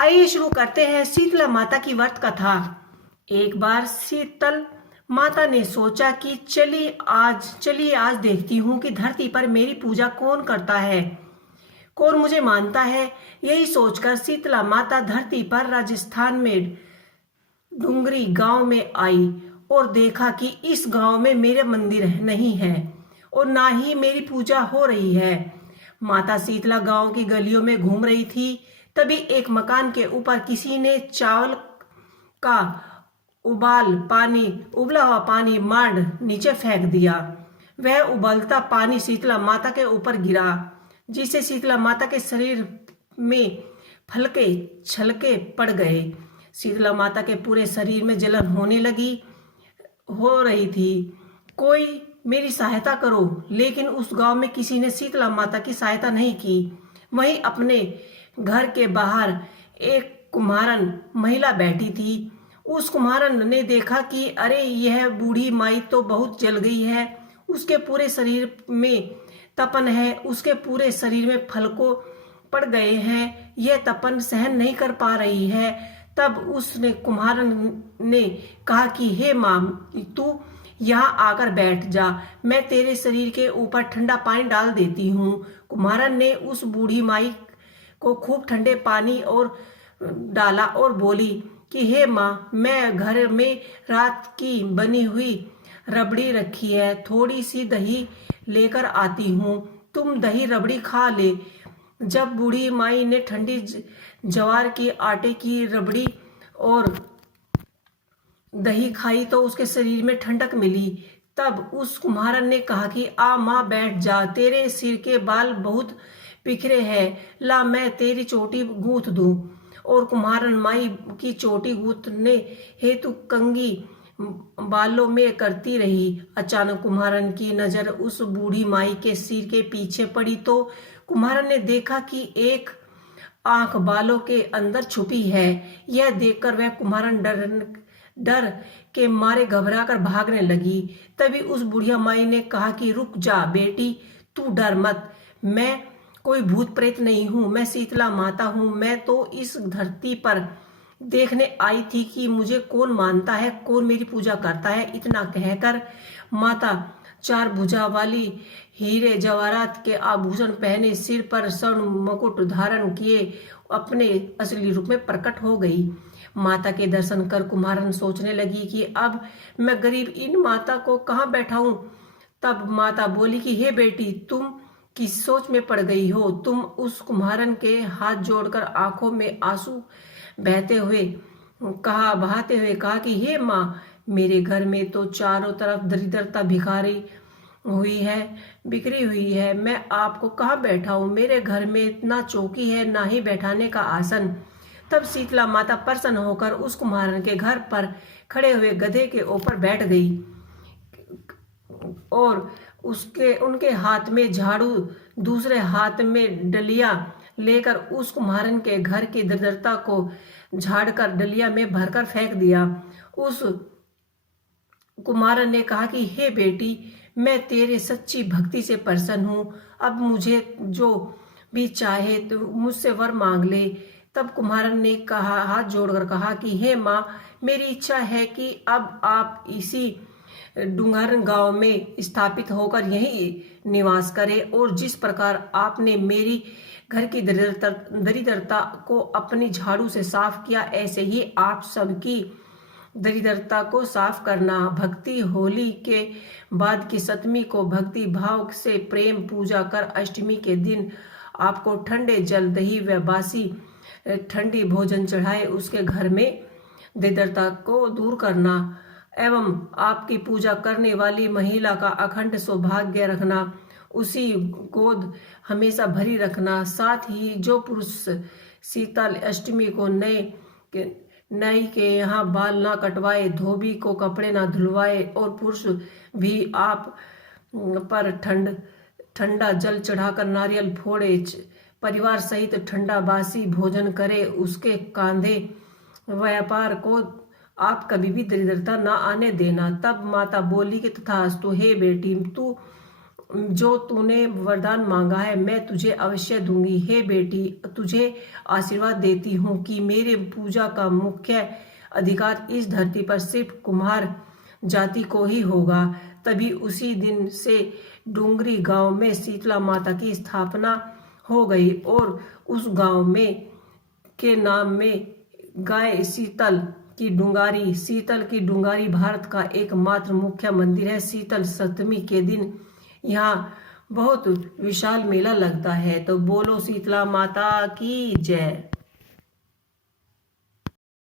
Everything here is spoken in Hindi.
आइए शुरू करते हैं शीतला माता की व्रत कथा। एक बार शीतल माता ने सोचा कि चलिए आज देखती हूँ कि धरती पर मेरी पूजा कौन करता है, कौन मुझे मानता है। यही सोचकर शीतला माता धरती पर राजस्थान में डूंगरी गांव में आई और देखा कि इस गांव में मेरे मंदिर नहीं है और ना ही मेरी पूजा हो रही है। माता शीतला गांव की गलियों में घूम रही थी। तभी एक मकान के ऊपर किसी ने चावल का उबला हुआ पानी मार नीचे फेंक दिया। वह उबलता पानी शीतला माता के ऊपर गिरा, जिससे शीतला माता के शरीर में फलके छलके पड़ गए। शीतला माता के पूरे शरीर में जलन हो रही थी। कोई मेरी सहायता करो, लेकिन उस गांव में किसी ने शीतला माता की सहायता नहीं की। वहीं अपने घर के बाहर एक कुम्हारन महिला बैठी थी। उस कुम्हारन ने देखा कि अरे यह बूढ़ी माई तो बहुत जल गई है, उसके पूरे शरीर में तपन है, उसके पूरे शरीर में फलको पड़ गए हैं, यह तपन सहन नहीं कर पा रही है। तब उसने कुम्हारन ने कहा कि हे माँ, तू यहाँ आकर बैठ जा, मैं तेरे शरीर के ऊपर ठंडा पानी डाल देती हूँ। कुम्हारन ने उस बूढ़ी माई को खूब ठंडे पानी और डाला और बोली कि हे माँ, मैं घर में रात की बनी हुई रबड़ी रखी है, थोड़ी सी दही लेकर आती हूँ, तुम दही रबड़ी खा ले। जब बूढ़ी माई ने ठंडी ज्वार की आटे की रबड़ी और दही खाई तो उसके शरीर में ठंडक मिली। तब उस कुम्हारन ने कहा कि आ माँ, बैठ जा, तेरे सिर के बाल बहुत बिखरे हैं, ला मैं तेरी चोटी गूंथ दूं। और कुम्हारन माई की चोटी गूंथने हेतु कंघी बालों में करती रही। अचानक कुम्हारन की नजर उस बूढ़ी माई के सिर के पीछे पड़ी तो कुम्हारन ने देखा कि एक आंख बालों के अंदर छुपी है। यह देखकर वह कुम्हारन डर के मारे घबराकर भागने लगी। तभी उस बुढ़िया माई ने कहा कि रुक जा बेटी, तू डर मत, मैं कोई भूत प्रेत नहीं हूँ, मैं शीतला माता हूँ। मैं तो इस धरती पर देखने आई थी कि मुझे कौन मानता है, कौन मेरी पूजा करता है। इतना कहकर माता चार भुजा वाली हीरे जवाहरात के आभूषण पहने, सिर पर स्वर्ण मुकुट धारण किए अपने असली रूप में प्रकट हो गई। माता के दर्शन कर कुम्हारन सोचने लगी कि अब मैं गरीब इन माता को कहाँ बैठाऊं। तब माता बोली कि हे बेटी, तुम किस सोच में पड़ गई हो। तुम उस कुम्हारन के हाथ जोड़कर आंखों में आंसू बहाते हुए कहा कि हे माँ, मेरे घर में तो चारों तरफ दरिद्रता बिखरी हुई है, मैं आपको कहाँ बैठाऊं। मेरे घर में ना चौकी है, ना ही बैठाने का आसन। तब शीतला माता प्रसन्न होकर उस कुम्हारन के घर पर खड़े हुए गधे के ऊपर बैठ गई और उनके हाथ में झाड़ू, दूसरे हाथ में डलिया लेकर उस कुम्हारन के घर की दरिद्रता को झाड़कर डलिया में भरकर फेंक दिया। उस कुम्हारन ने कहा कि हे बेटी, मैं तेरे सच्ची भक्ति से प्रसन्न हूँ, अब मुझे जो भी चाहे तो मुझसे वर मांग ले। तब कुम्हारन ने हाथ जोड़कर कहा कि हे माँ, मेरी इच्छा है कि अब आप इसी डूंगरन गांव में स्थापित होकर यहीं निवास करें और जिस प्रकार आपने मेरी घर की दरिद्रता को अपनी झाड़ू से साफ किया, ऐसे ही आप सबकी दरिद्रता को साफ करना। भक्ति होली के बाद की सप्तमी को भक्ति भाव से प्रेम पूजा कर अष्टमी के दिन आपको ठंडे जल, दही व बासी ठंडी भोजन चढ़ाए उसके घर में दरिद्रता को दूर करना एवं आपकी पूजा करने वाली महिला का अखंड सौभाग्य रखना, उसी गोद हमेशा भरी रखना। साथ ही जो पुरुष शीतल अष्टमी को नई के यहाँ बाल ना कटवाए, धोबी को कपड़े ना धुलवाए और पुरुष भी आप पर ठंडा जल चढ़ाकर नारियल फोड़े, परिवार सहित ठंडा बासी भोजन करे, उसके कांधे व्यापार को आप कभी भी दरिद्रता ना आने देना। तब माता बोली कि तथास्तु, हे बेटी, तू जो तूने वरदान मांगा है मैं तुझे अवश्य दूंगी। हे बेटी, तुझे आशीर्वाद देती हूँ कि मेरे पूजा का मुख्य अधिकार इस धरती पर सिर्फ कुम्हार जाति को ही होगा। तभी उसी दिन से डूंगरी गांव में शीतला माता की स्थापना हो गई और उस गांव में के नाम में गाय शीतल की डुंगारी भारत का एकमात्र मुख्य मंदिर है। शीतल सप्तमी के दिन यहाँ बहुत विशाल मेला लगता है। तो बोलो शीतला माता की जय।